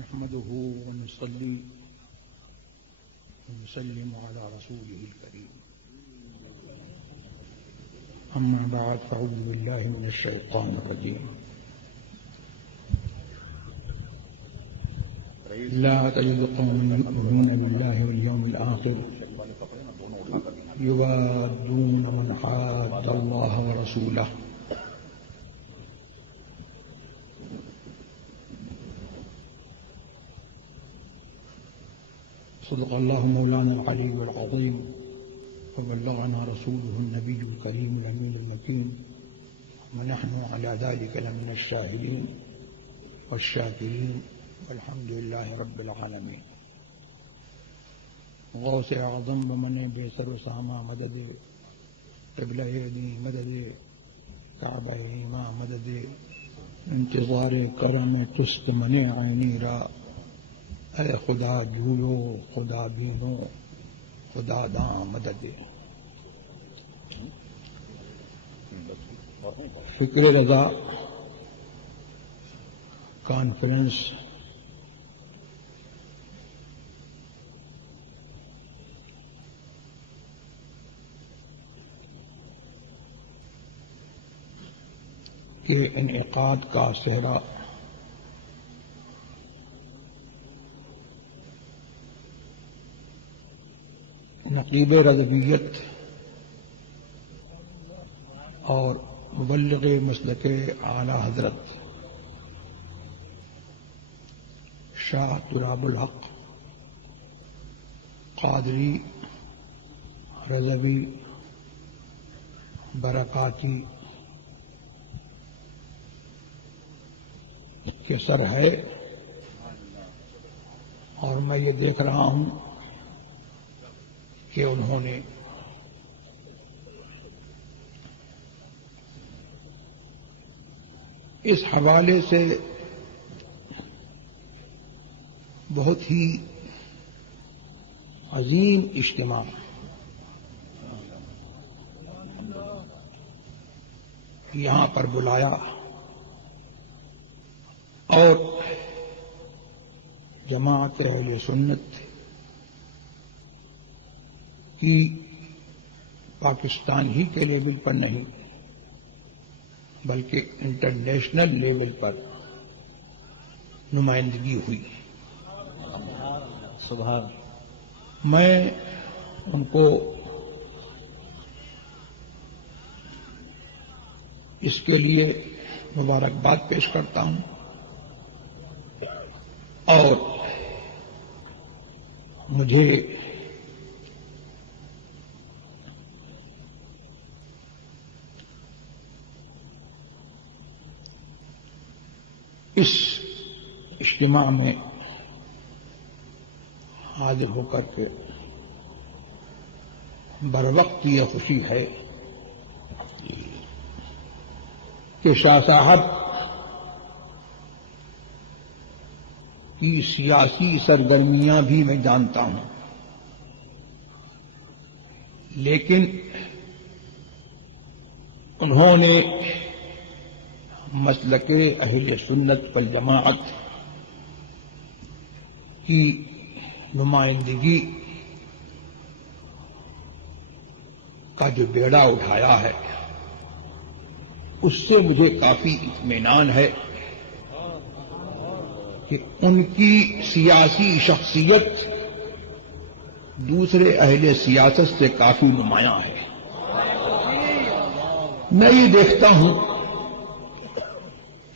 نحمده ونصلي ونسلم على رسوله الكريم. أما بعد فأعوذ بالله من الشيطان الرجيم. لا تجد قوما يؤمنون بالله واليوم الآخر يوادون من حاد الله ورسوله صدق الله مولانا العلي العظيم وبلغنا رسوله النبي الكريم الأمين المكين ونحن على ذلك لمن الشاهدين والشاكرين والحمد لله رب العالمين. غوث اعظم بمن بے سر و ساما مدد، قبلہ دی مدد، کعبہ ایماں مدد، انتظار کرم تست من عینی را، اے خدا جویو خدا بینو خدا داں مدد. فکر رضا کانفرنس کے انعقاد کا صحرا نقیب رضویت اور مبلغ مسلک اعلی حضرت شاہ تراب الحق قادری رضوی برکاتی کے سر ہے، اور میں یہ دیکھ رہا ہوں کہ انہوں نے اس حوالے سے بہت ہی عظیم اجتماع یہاں پر بلایا، اور جماعت اہل سنت کی پاکستان ہی کے لیول پر نہیں بلکہ انٹرنیشنل لیول پر نمائندگی ہوئی. سبحان. میں ان کو اس کے لیے مبارکباد پیش کرتا ہوں، اور مجھے اس اجتماع میں حاضر ہو کر کے بروقت یہ خوشی ہے کہ شاہ صاحب کی سیاسی سرگرمیاں بھی میں جانتا ہوں، لیکن انہوں نے مسلک اہل سنت والجماعت کی نمائندگی کا جو بیڑا اٹھایا ہے اس سے مجھے کافی اطمینان ہے کہ ان کی سیاسی شخصیت دوسرے اہل سیاست سے کافی نمایاں ہے. میں یہ دیکھتا ہوں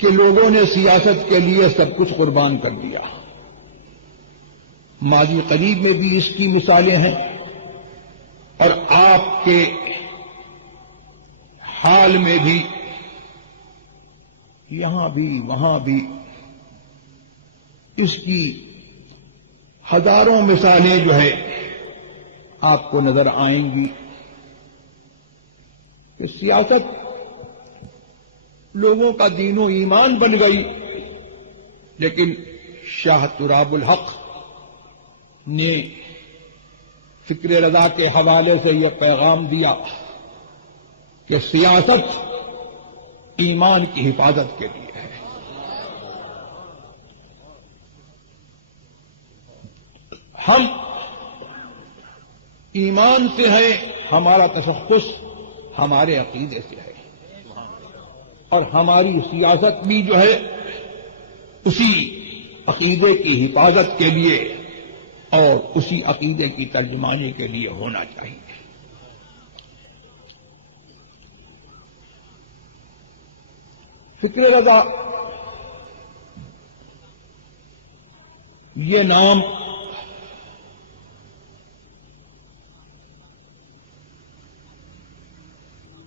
کہ لوگوں نے سیاست کے لیے سب کچھ قربان کر دیا. ماضی قریب میں بھی اس کی مثالیں ہیں، اور آپ کے حال میں بھی یہاں بھی وہاں بھی اس کی ہزاروں مثالیں جو ہے آپ کو نظر آئیں گی کہ سیاست لوگوں کا دین و ایمان بن گئی. لیکن شاہ تراب الحق نے فکر رضا کے حوالے سے یہ پیغام دیا کہ سیاست ایمان کی حفاظت کے لیے ہے. ہم ایمان سے ہیں، ہمارا تشخص ہمارے عقیدے سے ہے، اور ہماری سیاست بھی جو ہے اسی عقیدے کی حفاظت کے لیے اور اسی عقیدے کی ترجمانی کے لیے ہونا چاہیے۔ فکر رضا یہ نام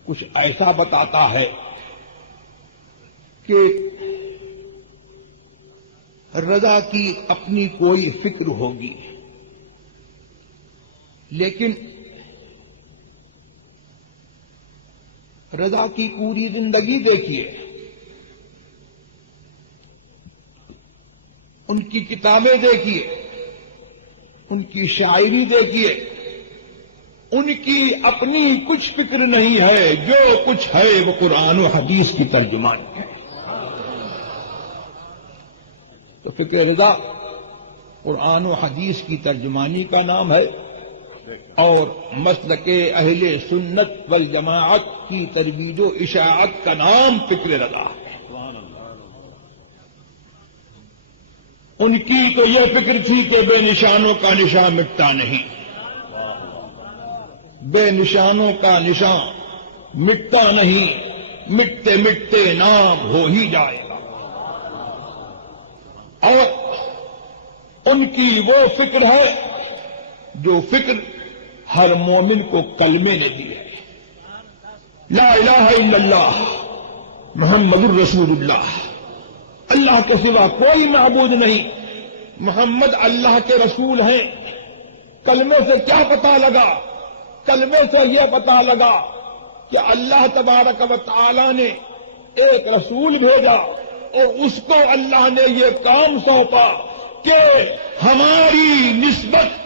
کچھ ایسا بتاتا ہے کہ رضا کی اپنی کوئی فکر ہوگی، لیکن رضا کی پوری زندگی دیکھیے، ان کی کتابیں دیکھیے، ان کی شاعری دیکھیے، ان کی اپنی کچھ فکر نہیں ہے، جو کچھ ہے وہ قرآن و حدیث کی ترجمانی ہے۔ تو فکر رضا قرآن و حدیث کی ترجمانی کا نام ہے، اور مسلک اہل سنت والجماعت کی ترویج و اشاعت کا نام فکر رضا ہے۔ ان کی تو یہ فکر تھی کہ بے نشانوں کا نشان مٹتا نہیں، بے نشانوں کا نشان مٹتا نہیں، مٹتے مٹتے نام ہو ہی جائے گا۔ اور ان کی وہ فکر ہے جو فکر ہر مومن کو کلمے نے دی ہے، لا الہ الا اللہ محمد الرسول اللہ، اللہ کے سوا کوئی معبود نہیں، محمد اللہ کے رسول ہیں۔ کلمے سے کیا پتہ لگا؟ کلمے سے یہ پتہ لگا کہ اللہ تبارک و تعالی نے ایک رسول بھیجا، اور اس کو اللہ نے یہ کام سونپا کہ ہماری نسبت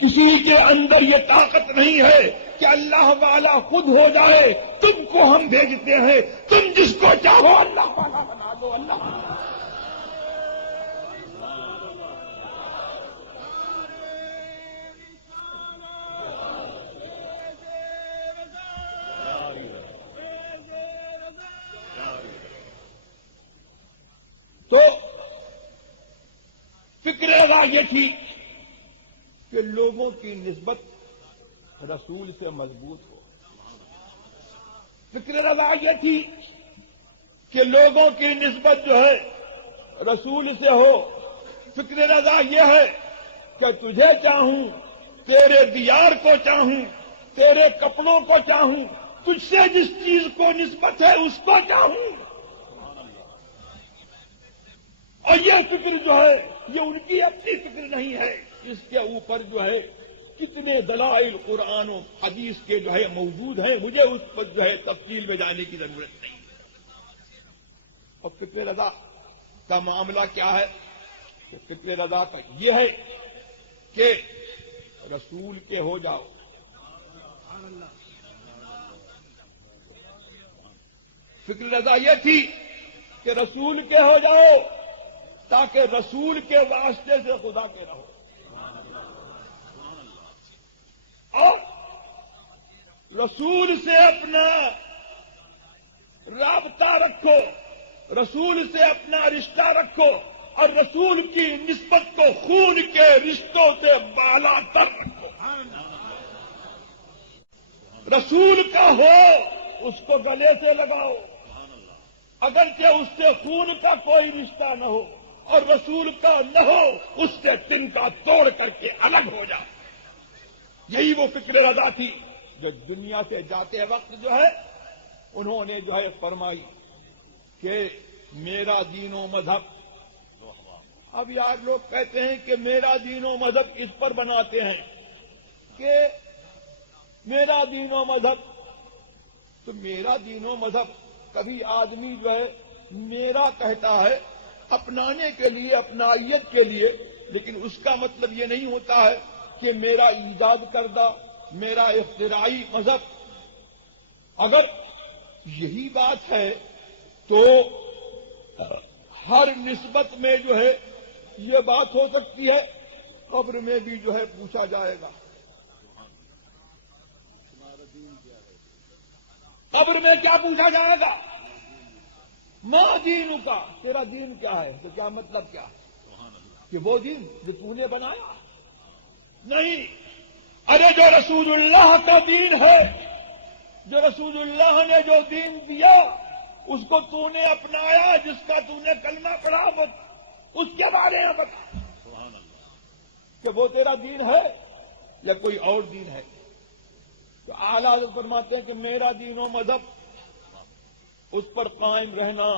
کسی کے اندر یہ طاقت نہیں ہے کہ اللہ والا خود ہو جائے، تم کو ہم بھیجتے ہیں، تم جس کو چاہو اللہ والا بنا دو۔ اللہ تو فکر رضا یہ تھی کہ لوگوں کی نسبت رسول سے مضبوط ہو، فکر رضا یہ تھی کہ لوگوں کی نسبت جو ہے رسول سے ہو، فکر رضا یہ ہے کہ تجھے چاہوں، تیرے دیار کو چاہوں، تیرے کپڑوں کو چاہوں، تجھ سے جس چیز کو نسبت ہے اس کو چاہوں۔ اور یہ فکر جو ہے یہ ان کی اپنی فکر نہیں ہے، اس کے اوپر جو ہے کتنے دلائل قرآن و حدیث کے جو ہے موجود ہیں، مجھے اس پر جو ہے تفصیل میں جانے کی ضرورت نہیں۔ اور فکر رضا کا معاملہ کیا ہے؟ کہ فکر رضا کا یہ ہے کہ رسول کے ہو جاؤ، فکر رضا یہ تھی کہ رسول کے ہو جاؤ تاکہ رسول کے واسطے سے خدا کے رہو، اور رسول سے اپنا رابطہ رکھو، رسول سے اپنا رشتہ رکھو، اور رسول کی نسبت کو خون کے رشتوں سے بالا تر رکھو۔ رسول کا ہو اس کو گلے سے لگاؤ، اگرچہ اس سے خون کا کوئی رشتہ نہ ہو، اور رسول کا نہ ہو اس سے تن کا توڑ کر کے الگ ہو جائے۔ یہی وہ فکر رضا تھی جو دنیا سے جاتے وقت جو ہے انہوں نے جو ہے فرمائی کہ میرا دین و مذہب، اب یار لوگ کہتے ہیں کہ میرا دین و مذہب اس پر بناتے ہیں کہ میرا دین و مذہب، تو میرا دین و مذہب کبھی آدمی جو ہے میرا کہتا ہے اپنانے کے لیے، اپنائیت کے لیے، لیکن اس کا مطلب یہ نہیں ہوتا ہے کہ میرا ایجاد کردہ، میرا اختراعی مذہب۔ اگر یہی بات ہے تو ہر نسبت میں جو ہے یہ بات ہو سکتی ہے قبر میں بھی جو ہے پوچھا جائے گا. قبر میں کیا پوچھا جائے گا؟ ما دین کا، تیرا دین کیا ہے؟ تو کیا مطلب کیا کہ وہ دین جو تو نے بنایا؟ نہیں. ارے جو رسول اللہ کا دین ہے، جو رسول اللہ نے جو دین دیا اس کو تو نے اپنایا، جس کا تو نے کلمہ پڑھا، وہ اس کے بارے میں بتا کہ وہ تیرا دین ہے یا کوئی اور دین ہے. تو اعلیٰ حضرت فرماتے ہیں کہ میرا دین و مذہب، اس پر قائم رہنا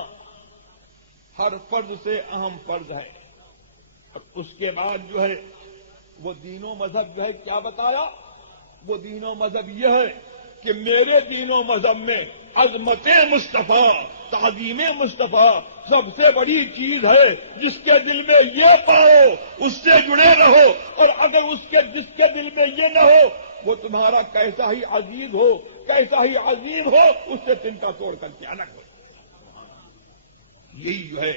ہر فرض سے اہم فرض ہے. اور اس کے بعد جو ہے وہ دین و مذہب جو ہے کیا بتایا؟ وہ دین و مذہب یہ ہے کہ میرے دین و مذہب میں عظمت مصطفیٰ، تعظیم مصطفیٰ سب سے بڑی چیز ہے. جس کے دل میں یہ پاؤ اس سے جڑے رہو، اور اگر جس کے دل میں یہ نہ ہو وہ تمہارا کیسا ہی عزیز ہو، کیسا ہی عظیم ہو، اس سے تنکا توڑ کر کے الگ ہو. یہی جو ہے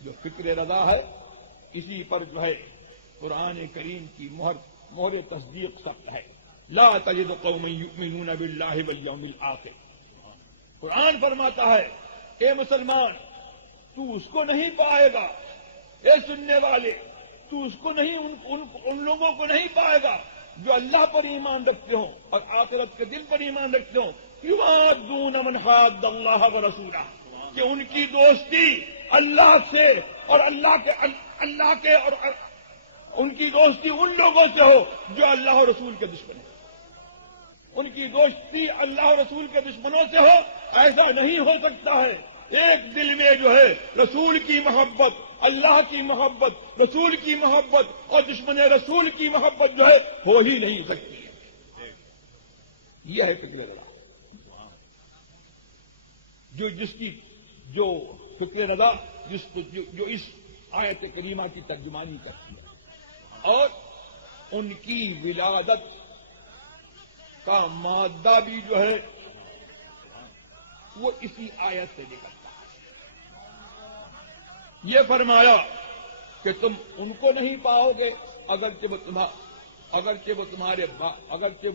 جو فکر رضا ہے، اسی پر جو ہے قرآن کریم کی مہر تصدیق سخت ہے. لا تجد قوما یؤمنون باللہ والیوم الآخر. قرآن فرماتا ہے اے مسلمان تو اس کو نہیں پائے گا، اے سننے والے تو اس کو نہیں، ان لوگوں کو نہیں پائے گا جو اللہ پر ایمان رکھتے ہوں اور آخرت کے دن پر ایمان رکھتے ہوں. یوادون من حاد اللہ ورسولہ، کہ ان کی دوستی اللہ سے اور اللہ کے اور ان کی دوستی ان لوگوں سے ہو جو اللہ اور رسول کے دشمن ہیں. ان کی دوستی اللہ اور رسول کے دشمنوں سے ہو، ایسا نہیں ہو سکتا ہے. ایک دل میں جو ہے رسول کی محبت، اللہ کی محبت، رسول کی محبت اور دشمن رسول کی محبت جو ہے ہو ہی نہیں سکتی ہے. یہ ہے فکر رضا. جو فکر رضا جو اس آیت کریمہ کی ترجمانی کرتی ہے، اور ان کی ولادت کا مادہ بھی جو ہے وہ اسی آیت سے نکلتا ہے. یہ فرمایا کہ تم ان کو نہیں پاؤ گے اگرچہ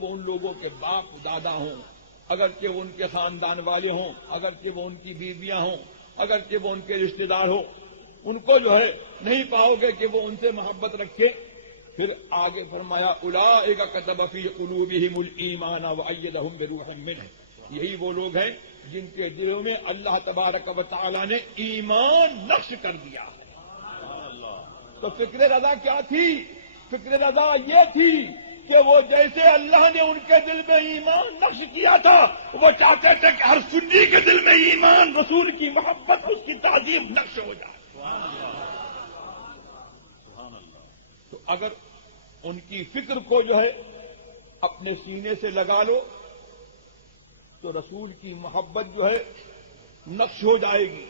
وہ ان لوگوں کے باپ دادا ہوں، اگرچہ وہ ان کے خاندان والے ہوں، اگرچہ وہ ان کی بیویاں ہوں، اگرچہ وہ ان کے رشتے دار ہوں، ان کو جو ہے نہیں پاؤ گے کہ وہ ان سے محبت رکھے. پھر آگے فرمایا اولئک کتب فی قلوبہم الایمان وایدہم بروح منہ. یہی وہ لوگ ہیں جن کے دلوں میں اللہ تبارک و تعالی نے ایمان نقش کر دیا ہے. تو فکر رضا کیا تھی؟ فکر رضا یہ تھی کہ وہ جیسے اللہ نے ان کے دل میں ایمان نقش کیا تھا، وہ چاہتے تھے کہ ہر سنی کے دل میں ایمان، رسول کی محبت، اس کی تعظیم نقش ہو جائے. تو اگر ان کی فکر کو جو ہے اپنے سینے سے لگا لو تو رسول کی محبت جو ہے نقش ہو جائے گی،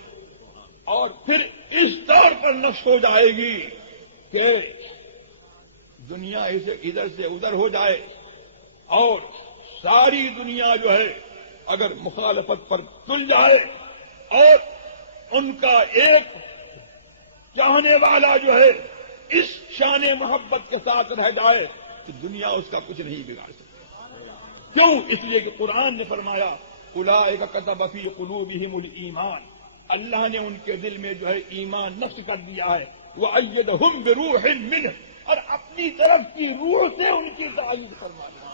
اور پھر اس طور پر نقش ہو جائے گی کہ دنیا ادھر سے ادھر ہو جائے، اور ساری دنیا جو ہے اگر مخالفت پر تل جائے اور ان کا ایک چاہنے والا جو ہے اس شان محبت کے ساتھ رہ جائے تو دنیا اس کا کچھ نہیں بگاڑ سکتی. کیوں؟ اس لیے کہ قرآن نے فرمایا اولئک کتب فی قلوبہم الایمان، اللہ نے ان کے دل میں جو ہے ایمان نقش کر دیا ہے. وأیدہم بروح منہ، اور اپنی طرف کی روح سے ان کی تعریف فرمایا.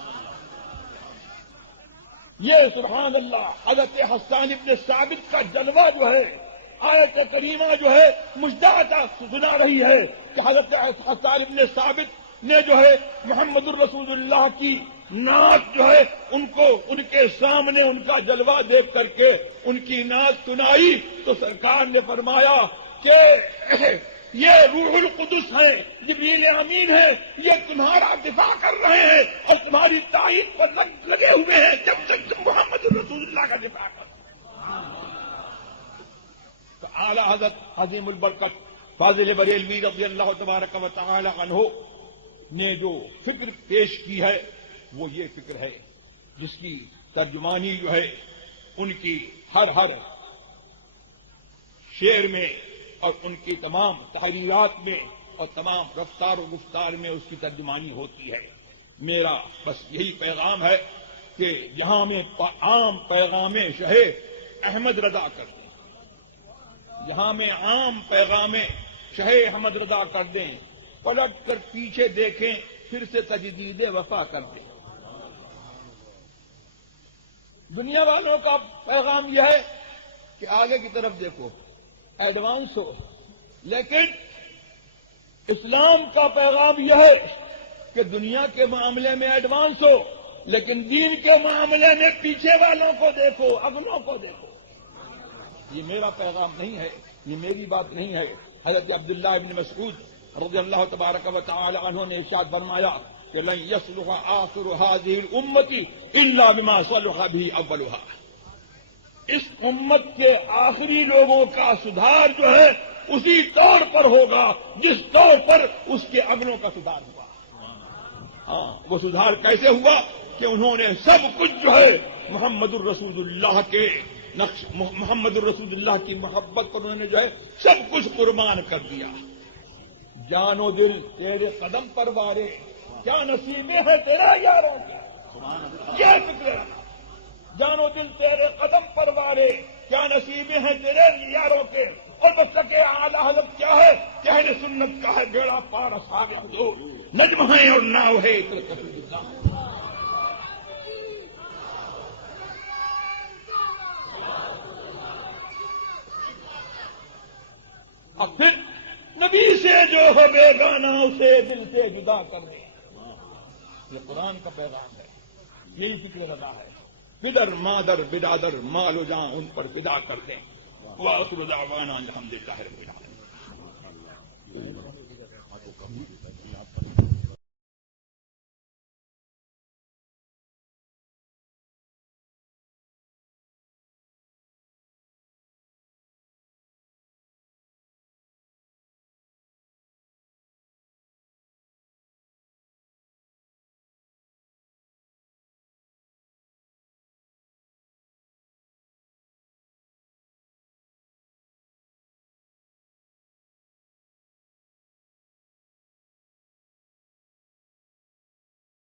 یہ سبحان اللہ حضرت حسان ابن ثابت کا جلوہ جو ہے آیت کریمہ جو ہے مجدہ سنا رہی ہے کہ حضرت حسان ابن ثابت نے جو ہے محمد الرسول اللہ کی نعت جو ہے ان کے سامنے ان کا جلوہ دیکھ کر کے ان کی نعت سنائی تو سرکار نے فرمایا کہ یہ روح القدس ہیں، جبریل امین ہیں، یہ تمہارا دفاع کر رہے ہیں اور تمہاری تائید پر لگے ہوئے ہیں جب تک تم محمد الرسول اللہ کا دفاع کرو. تو اعلی حضرت عظیم البرکت فاضل بریلوی رضی اللہ تبارک و تعالی عنہ نے جو فکر پیش کی ہے وہ یہ فکر ہے جس کی ترجمانی جو ہے ان کی ہر شعر میں اور ان کی تمام تحریرات میں اور تمام رفتار و گفتار میں اس کی ترجمانی ہوتی ہے۔ میرا بس یہی پیغام ہے کہ جہاں میں عام پیغام شہ احمد رضا کر دیں، جہاں میں عام پیغام شہ احمد رضا کر دیں، پلٹ کر پیچھے دیکھیں پھر سے تجدید وفا کر دیں۔ دنیا والوں کا پیغام یہ ہے کہ آگے کی طرف دیکھو، ایڈوانس ہو، لیکن اسلام کا پیغام یہ ہے کہ دنیا کے معاملے میں ایڈوانس ہو، لیکن دین کے معاملے میں پیچھے والوں کو دیکھو، اگلوں کو دیکھو۔ یہ میرا پیغام نہیں ہے، یہ میری بات نہیں ہے۔ حضرت عبداللہ ابن مسعود رضی اللہ تبارک و تعالی عنہ نے ارشاد فرمایا کہ لن يصلح آخر هذه الامة الا بما صلح به اولها۔ اس امت کے آخری لوگوں کا سدھار جو ہے اسی طور پر ہوگا جس طور پر اس کے اگلوں کا سدھار ہوا۔ ہاں، وہ سدھار کیسے ہوا کہ انہوں نے سب کچھ جو ہے محمد الرسول اللہ کے نقش، محمد الرسول اللہ کی محبت پر انہوں نے جو ہے سب کچھ قربان کر دیا۔ جان و دل تیرے قدم پر وارے، کیا نصیبیں ہیں تیرا یاروں کی، یہ فکر رکھنا۔ جان و دل تیرے قدم پر وارے، کیا نصیبیں ہیں تیرے یاروں کے۔ اور مقصد کے اعلی حضرت کیا ہے کہ اہل سنت کا ہے بیڑا پار اصحاب حضور، نجم ہے اور ناو ہے اور پھر نبی سے جو ہو بیگانہ اسے دل سے جدا کر دے۔ یہ قرآن کا پیغام ہے، یہی فکر رضا ہے۔ بدر مادر بدادر مال و جان ان پر فدا کر دیں۔ وآخر دعوانا الحمدللہ رب العالمین۔